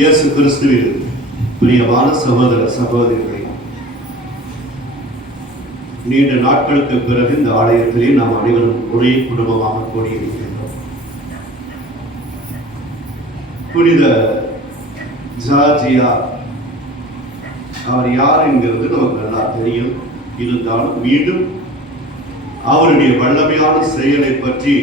இயேசு கிறிஸ்துவில் பிரியமான சகோதர சகோதரிகளை, நீண்ட நாட்களுக்கு பிறகு இந்த ஆலயத்திலே நாம் அனைவரும் ஒரே குடும்பமாக கூடியிருக்கின்றோம். புனித ஜார்ஜியா அவர் யார் என்கிறது நமக்கு நல்லா தெரியும். இருந்தாலும் மீண்டும் அவருடைய வல்லமையான செயலை பற்றி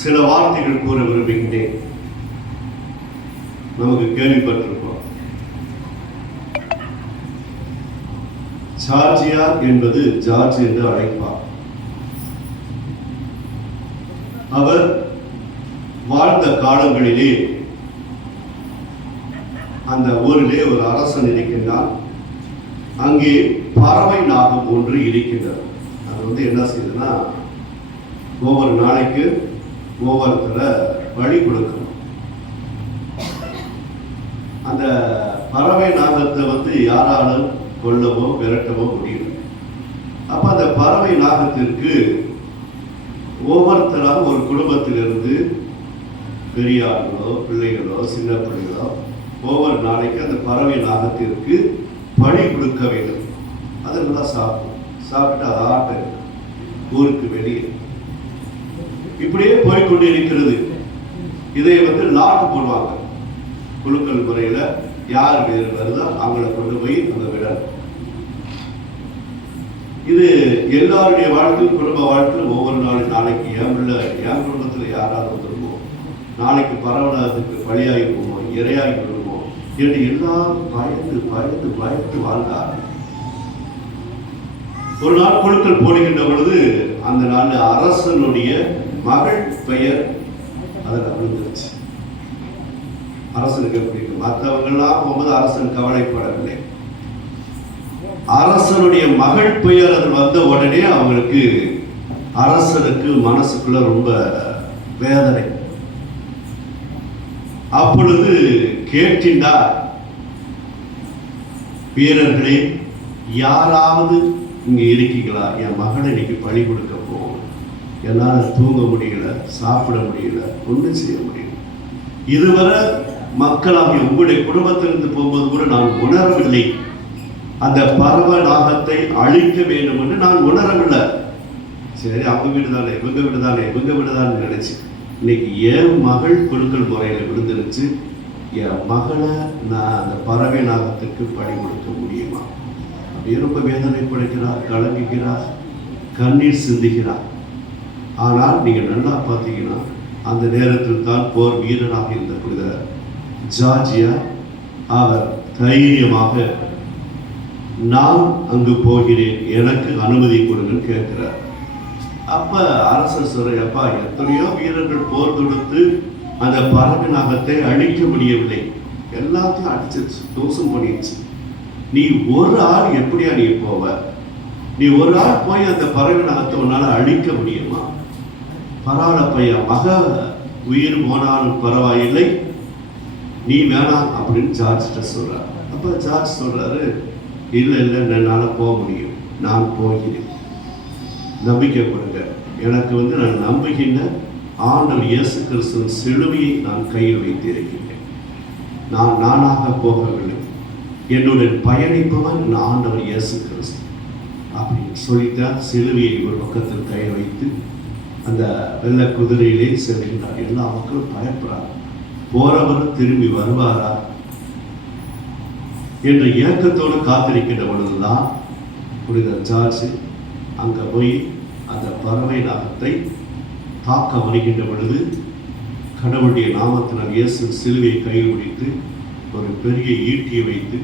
சில வார்த்தைகள் கூற விரும்புகின்றேன். நமக்கு கேள்விப்பட்டிருப்போம், ஜார்ஜியா என்பது ஜார்ஜ் என்று அழைப்பார். அவர் வாழ்ந்த காலங்களிலே அந்த ஊரிலே ஒரு அரசன் இருக்கின்றான். அங்கே பறவை நாகம் ஒன்று இருக்கின்றது. அது என்ன செய்யுதுன்னா, ஒவ்வொரு நாளைக்கு ஒவ்வொருத்தரை வழி கொடுக்கணும். அந்த பறவை நாகத்தை யாராலும் கொல்லவோ விரட்டவோ முடியல. அப்ப அந்த பறவை நாகத்திற்கு ஒவ்வொருத்தராக ஒரு குடும்பத்திலிருந்து பெரியார்களோ பிள்ளைகளோ சின்ன பிள்ளைகளோ ஒவ்வொரு நாளைக்கு அந்த பறவை நாகத்திற்கு பழி கொடுக்க வேண்டும். அதெல்லாம் சாப்பிட்டு அதாட்ட ஊருக்கு வெளியே இப்படியே போய்கொண்டு இருக்கிறது. இதை லாக்கு போடுவாங்க. குழுக்கள் முறையில யார் வேறு வருதோ அவங்களை கொண்டு போய் அந்த விட. இது எல்லாருடைய வாழ்க்கையும் குடும்ப வாழ்க்கையில் ஒவ்வொரு நாளைக்கு என் குடும்பத்தில் யாராவது வந்துருமோ, நாளைக்கு பரவலாதுக்கு பலியாகி போவோமோ, இரையாகி விடுமோ என்று எல்லாரும் பயந்து பயந்து பயந்து வாழ்ந்தார். ஒரு நாள் குழுக்கள் போடுகின்ற பொழுது அந்த நாள் அரசனுடைய மகள் பெயர் அதில் விழுந்துருச்சு. அரசனுக்கு எப்படி மற்றவங்கெல்லாம் போகும்போது அரசன் கவலைப்படவில்லை. அரசனுடைய மகள் பெயர் அது வந்த உடனே அவங்களுக்கு அரசனுக்கு மனசுக்குள்ள ரொம்ப வேதனை. அப்பொழுது கேட்கின்றார், வீரர்களே, யாராவது இங்க இருக்கீங்களா? என் மகனை இன்னைக்கு பழி கொடுக்க போகும். என்னால் தூங்க முடியல, சாப்பிட முடியல, ஒன்றும் செய்ய முடியல. இதுவரை மக்களாகிய உங்களுடைய குடும்பத்திலிருந்து போகும்போது கூட நான் உணரவில்லை. அந்த பறவை நாகத்தை அழிக்க வேண்டும் என்று நான் உணரவில்லை. சரி, அவங்க வீடு தானே, இவங்க வீடு தானே, இவங்க வீடு தானே நினைச்சு இன்னைக்கு என் மகள் குழுக்கள் முறையில விழுந்துருச்சு. என் மகளை நான் அந்த பறவை நாகத்துக்கு பழி கொடுக்க முடியுமா? ரொம்ப வேதனைப்படுகிறார், கலங்குகிறார், கண்ணீர் சிந்துகிறார். ஆனால் நீங்க நல்லா பார்த்தீங்கன்னா அந்த நேரத்தில் தான் போர் வீரராக இருந்த புனித ஜார்ஜியா அவர் தைரியமாக நான் அங்கு போகிறேன், எனக்கு அனுமதி கொடுங்கன்னு கேட்கிறார். அப்ப அரசர் சொல்ற, அப்பா, எத்தனையோ வீரர்கள் போர் தொடுத்து அந்த பறவை நாகத்தை அழிக்க முடியவில்லை, எல்லாத்தையும் அடிச்சிருச்சு, தோசம் பண்ணிடுச்சு. நீ ஒரு ஆள் எப்படியா நீ போவ? நீ ஒரு ஆள் போய் அந்த பறவை நாகத்தை உன்னால அழிக்க முடியுமா? பரவாயில்ல பையன், மக உயிர் போனாலும் பரவாயில்லை, நீ வேணாம் அப்படின்னு ஜார்ஜ்கிட்ட சொல்றார். அப்ப ஜார்ஜ் சொல்றாரு, இல்லை என்னால் போக முடியும், நான் போகிறேன், நம்பிக்கை கொடுங்க. எனக்கு நான் நம்புகின்ற ஆண்டவர் இயேசு கிறிஸ்துவின் சிலுவையை நான் கையில் வைத்திருக்கிறேன். நான் நானாக போகவில்லை, என்னுடைய பயணிப்பவன் ஆண்டவர் இயேசு கிறிஸ்து அப்படின்னு சொல்லித்தான் சிலுவையை ஒரு பக்கத்தில் கை வைத்து அந்த வெள்ள குதிரையிலே செல்கின்றார். எல்லா மக்களும் பயப்படுறார். போறவர் திரும்பி வருவாரா என்ற ஏக்கத்தோடு காத்திருக்கின்ற பொழுதுதான் புனித ஜார்ஜ் அங்க போய் அந்த பறவை நாகத்தை தாக்க வருகின்ற பொழுது கடவுளுடைய நாமத்தினால் இயேசு சிலுவையை கையில் பிடித்து ஒரு பெரிய ஈட்டியை வைத்து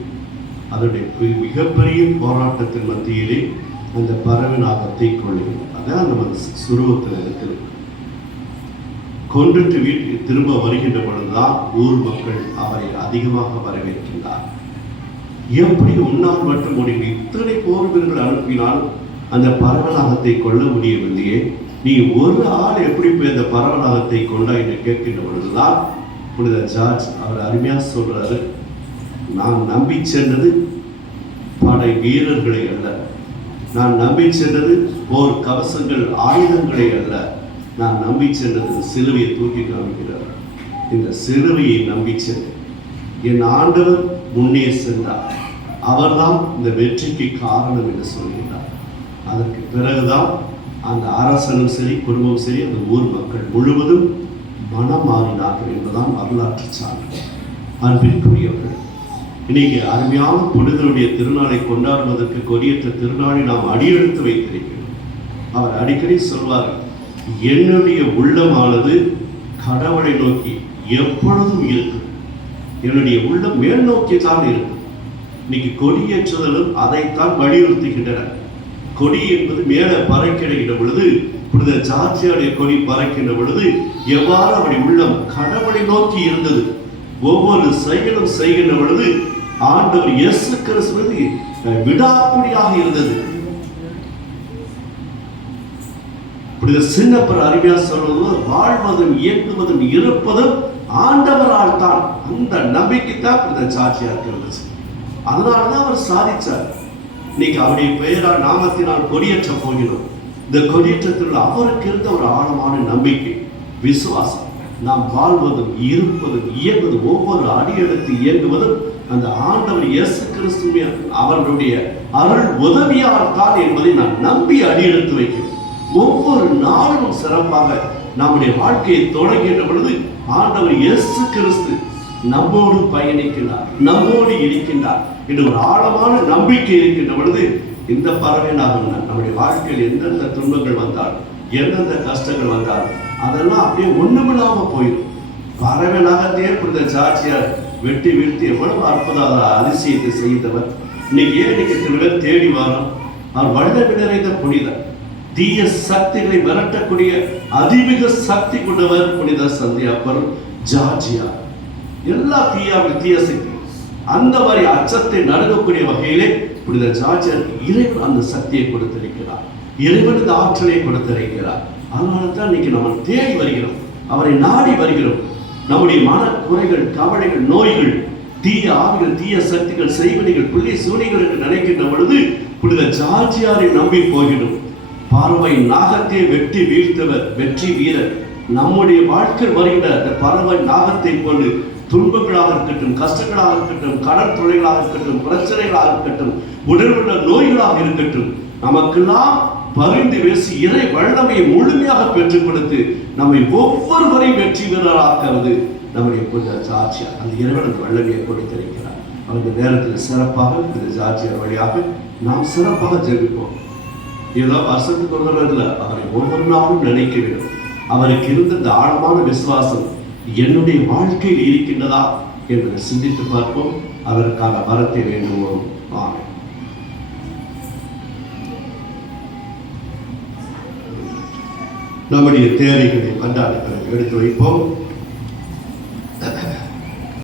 அதனுடைய மிகப்பெரிய போராட்டத்தின் மத்தியிலே அந்த பறவை நாகத்தை கொள்ளுகிறது. அதான் நம்ம சுருவத்தில் இருக்கிறது. கொண்டுட்டு வீட்டுக்கு திரும்ப வருகின்ற பொழுதுதான் ஊர் மக்கள் அவரை அதிகமாக வரவேற்கின்றார். எப்படி உன்னால் மட்டும் முடியும்? இத்தனை போர் வீரர்கள் அனுப்பினால் அந்த பறவை நாகத்தை கொள்ள முடியவில்லையே, நீ ஒரு ஆள் எப்படி போய் அந்த பறவை நாகத்தை கொண்டா என்று கேட்கின்ற பொழுதுதான் புனித ஜார்ஜ் அவர் அருமையா சொல்றாரு, நான் நம்பி சென்றது படை வீரர்களை அல்ல, நான் நம்பி சென்றது போர் கவசங்கள் ஆயுதங்களை அல்ல, நான் நம்பி சென்றது சிலுவையை தூக்கி காமிக்கிறார். இந்த சிலுவையை நம்பி சென்றேன். என் ஆண்டவர் முன்னே சென்றார், அவர்தான் இந்த வெற்றிக்கு காரணம் என்று சொல்கிறார். அதற்கு பிறகுதான் அந்த அரசனும் சரி, குடும்பம் சரி, அந்த ஊர் மக்கள் முழுவதும் மனம் மாறினார்கள் என்பதுதான் வரலாற்று சான்று. அன்பிற்குரியவர்கள், இன்னைக்கு அருமையான புனிதருடைய திருநாளை கொண்டாடுவதற்கு கொடியேற்ற திருநாளை நாம் அடியெடுத்து வைத்திருக்கிறோம். அவர் அடிக்கடி சொல்வார், என்னுடைய உள்ளமானது கடவுளை நோக்கி எப்பொழுதும் இருக்கும். என்னுடைய உள்ளம் மேல் நோக்கி தான் இருக்கும். இன்னைக்கு கொடியேற்றுதலும் அதைத்தான் வலியுறுத்துகின்றன. கொடி என்பது மேலே பறக்கிடுகின்ற பொழுது, புனித ஜார்ஜியாவுடைய கொடி பறக்கின்ற பொழுது எவ்வாறு அவருடைய உள்ளம் கடவுளை நோக்கி இருந்தது. ஒவ்வொரு செயலும் செய்கின்ற பொழுது ஆண்டவர் இயேசு கிறிஸ்து விடாப்பிடியாக இருந்தது. புனித சின்னப்பர் அருமையா சொல்வது, வாழ்வதும் இயக்குவதும் இருப்பதும் ஆண்டவரால் தான். அந்த நம்பிக்கை தான் புனித ஜார்ஜியாருக்கு இருந்துச்சு. அதனாலதான் அவர் சாதிச்சார். இன்னைக்கு அவருடைய பெயரால் நாமத்தினால் கொடியேற்ற போகிறோம். இந்த கொடியேற்றத்தில் அவருக்கு இருந்த ஒரு ஆழமான நம்பிக்கை, விசுவாசம். நாம் வாழ்வதும் இருப்பதும் இயங்குவதும் ஒவ்வொரு அடியெடுத்து இயங்குவதும் அந்த ஆண்டவர் இயேசு கிறிஸ்துவே அவர்களுடைய அருள் உதவியால் தான் என்பதை நான் நம்பி அடியெடுத்து வைக்கிறேன். ஒவ்வொரு நாளும் சிறப்பாக நம்முடைய வாழ்க்கையை தொடங்குகின்ற பொழுது ஆண்டவர் இயேசு கிறிஸ்து நம்மோடு பயணிக்கிறார், நம்மோடு இருக்கின்றார் என்று ஒரு ஆழமான நம்பிக்கை இருக்கின்ற பொழுது இந்த பறவை நம்முடைய வாழ்க்கையில் எந்தெந்த துன்பங்கள் வந்தால், எந்தெந்த கஷ்டங்கள் வந்தால் அதெல்லாம் அப்படியே ஒண்ணுமில்லாம போயிடும். பறவை நகத்தையே புனித ஜார்ஜியார் வெட்டி வீழ்த்தி எவ்வளவு அற்புத அதிசயத்தை செய்தவர். இன்னைக்கு சில பேர் தேடி வரோம். அவர் வல்லமை நிறைந்த புனிதர், தீய சக்திகளை விரட்டக்கூடிய அதிமிக சக்தி கொண்டவர் புனித சந்தியாப்பர் ஜார்ஜியார். எல்லா தீய சக்தி அந்த மாதிரி அச்சத்தை நடுங்கக்கூடிய வகையிலே புனித ஜார்ஜியாருக்கு இறைவன் அந்த சக்தியை கொடுத்திருக்கிறார், இறைவன் இந்த ஆற்றலை கொடுத்திருக்கிறார். அதனால தான் இன்னைக்கு நம்ம தேடி வருகிறோம், அவரை நாடி வருகிறோம். நம்முடைய மன குறைகள், கவலைகள், நோய்கள், தீய ஆவிகள், தீய சக்திகள், செய்வனிகள், புள்ளி சூனிகள் என்று நினைக்கின்ற பொழுது புனித ஜார்ஜியாரை நம்பி போகிறோம். பறவை நாகத்தை வெட்டி வீழ்த்தவர் வெற்றி வீரர். நம்முடைய வாழ்க்கை வருகிற அந்த பறவை நாகத்தை கொண்டு துன்பங்களாக இருக்கட்டும், கஷ்டங்களாக இருக்கட்டும், கடன் தொழில்களாக இருக்கட்டும், பிரச்சனைகளாக இருக்கட்டும், உடல்நல நோய்களாக இருக்கட்டும், நமக்கெல்லாம் பரிந்து பேசி இறை வல்லமையை முழுமையாக பெற்றுக் கொடுத்து நம்மை ஒவ்வொருவரையும் வெற்றி வீரராக்குவது நம்முடைய புனித ஜார்ஜியார். அந்த இறைவன் அந்த வல்லமையை கொடுத்திருக்கிறார். அந்த நேரத்தில் சிறப்பாக இந்த ஜார்ஜியார் வழியாக நாம் சிறப்பாக ஜெபிப்போம். ஏதோ வருஷத்துக்கு ஒரு தடவை இல்லை, அவரை ஒவ்வொரு நாளும் நினைக்க வேண்டும். அவருக்கு இருந்த இந்த ஆழமான விசுவாசம் என்னுடைய வாழ்க்கையில் இருக்கின்றதா என்று சிந்தித்து பார்ப்போம். அதற்கான வரத்தை வேண்டுவோம். ஆமென். நம்முடைய தேவைகளை பண்டாடுகளை எடுத்து வைப்போம்.